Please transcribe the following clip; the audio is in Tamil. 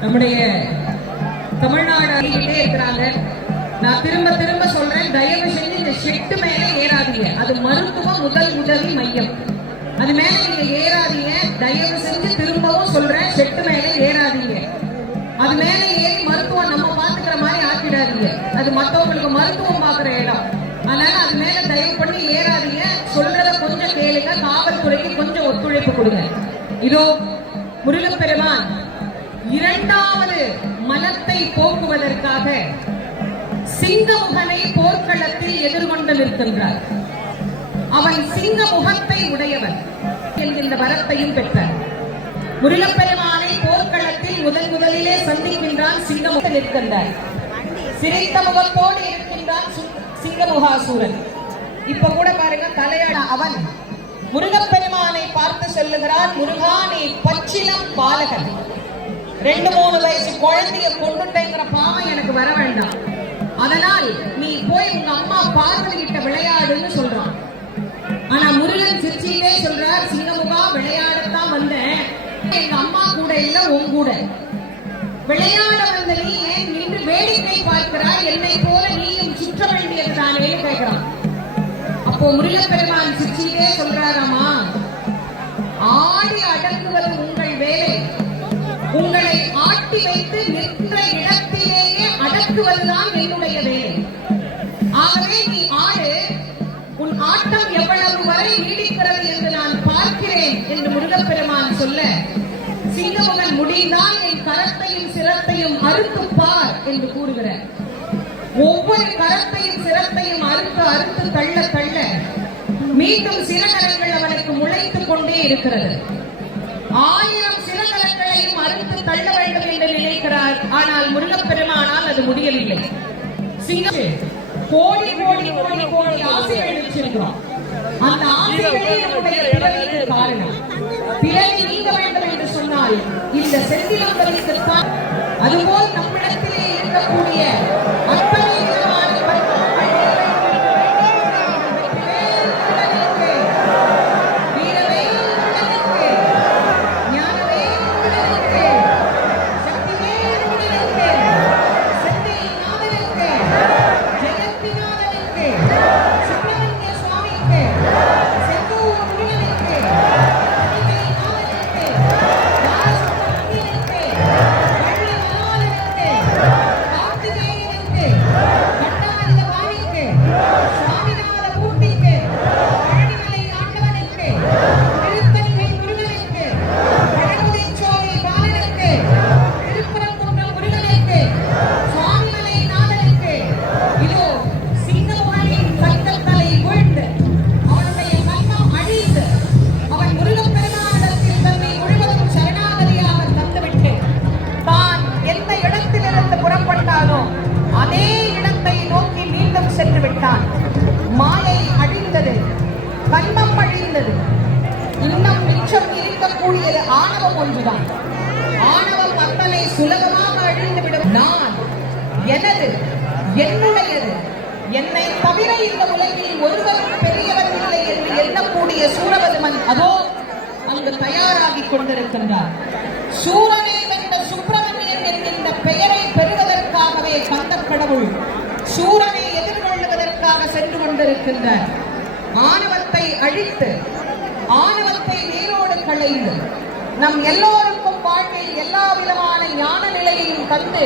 நம்முடைய தமிழ்நாடு இருக்கிறாங்க. நான் திரும்ப திரும்ப சொல்றேன் தயவு செஞ்சு இந்த ஷெட்டு மேல ஏறாதீங்க. அது மருத்துவ முதல் உதவி மையம். அது மேல நீங்க ஏறாதீங்க. தயவு செஞ்சு திரும்பவும் சொல்றேன் ஷெட்டு மேல ஏறாதீங்க. அது மேல ஏறி மருத்துவம் நம்ம பாத்துக்கிற மாதிரி ஆக்கிடாதீங்க. அது மத்தவங்களுக்கு மருத்துவம் பாக்குற இடம். அதனால அது மேல தயவு பண்ணி ஏறாதீங்க. சொல்றத கொஞ்சம் கேளுங்க. காவல்துறைக்கு கொஞ்சம் ஒத்துழைப்பு கொடுங்க. இதோ முருகப்பெருமான் இரண்டாவது மலத்தை போக்குவதற்காக சிங்கமுகனை போர்க்களத்தில் எதிர்கொண்டு நிற்கின்றார். அவன் சிங்க முகத்தை உடையவன் என்கின்ற வரத்தையும் பெற்றார் முருகப்பெருமானை போர்க்களத்தில் முதன் முதலிலே சந்திக்கின்றான் சிங்கமுக நிற்கின்றார். சிரித்த முகத்தோடு இருக்கின்றான் சு- சிங்கமுகாசூரன். இப்ப கூட பாருங்க தலையாட அவன் முருகப்பெருமானை பார்த்து சொல்லுகிறார் முருகா நீ பச்சிலம் பாலகன். ரெண்டு மூணு வயசு குழந்தைய கொண்டுட்டேங்கிற பாவம் எனக்கு வர வேண்டாம். அதனால் நீ போய் உங்க அம்மா பார்வதி கிட்ட விளையாடுன்னு சொல்றான். ஆனா முருகன் சிரிச்சிட்டே சொல்றார் சிங்கமுகா விளையாடத்தான் வந்தேன். எங்க அம்மா கூட இல்ல உன் கூட. விளையாட வந்த நீ ஏன் நின்று வேடிக்கை பார்க்கிறாய். என்னை போல நீயும் சுற்ற வேண்டியது தானேன்னு கேட்கிறான் அப்போ முருகப்பெருமான் சிரிச்சிட்டே உன்னுடையதே ஆகவே நீ ஆடு உன் ஆட்டம் எவ்வளவு வரை நீடிக்கிறது என்று நான் பார்க்கிறேன் என்று முருகப்பெருமான் சொல்ல சிங்கமுகன் முடிந்தால் என் கரத்தையும் சிரத்தையும் அறுத்துப் பார் என்று கூறுகிறார். ஒவ்வொரு கரத்தையும் சிரத்தையும் அறுத்து அறுத்து தள்ள தள்ள மீண்டும் சிறகலங்கள் அவனுக்கு முளைத்துக் கொண்டே இருக்கிறது. ஆயிரம் சிறகலங்களையும் அறுத்து தள்ள வேண்டும் என்று நினைக்கிறார். ஆனால் முருகப்பெருமானால் அது முடியவில்லை. கோடி கோடி கோடி கோடி ஆசைகள் வச்சிருக்கிறோம் அந்த ஆசைகளே நம்முடைய பிறவிக்கு காரணம். பிறவி நீங்க வேண்டும் என்று சொன்னால் இந்த செந்திலம்பதிக்குத்தான் அதுபோல் நம்மிடத்திலே இருக்கக்கூடிய ஒன்றுதான் ஆணவம் அத்தனை சுலபமாக அழிந்துவிடும் நான். எனது என்னுடையது. என்னை தவிர இந்த உலகில் ஒருவரும் பெரியவர் இல்லை என்று எண்ணக்கூடிய சூரபதுமன் அதோ அங்கு தயாராகிக் கொண்டிருக்கின்றார். சூரனை வென்ற சுப்பிரமணியன் என்கின்ற பெயரை பெறுவதற்காகவே கந்தக் கடவுள் சூரனை எதிர்கொள்வதற்காக சென்று கொண்டிருக்கின்றார். ஆணவத்தை அழித்து ஆணவத்தை நீரோடு களைந்து நம் எல்லோருக்கும் வாழ்வில் எல்லா விதமான ஞான நிலையையும் தந்து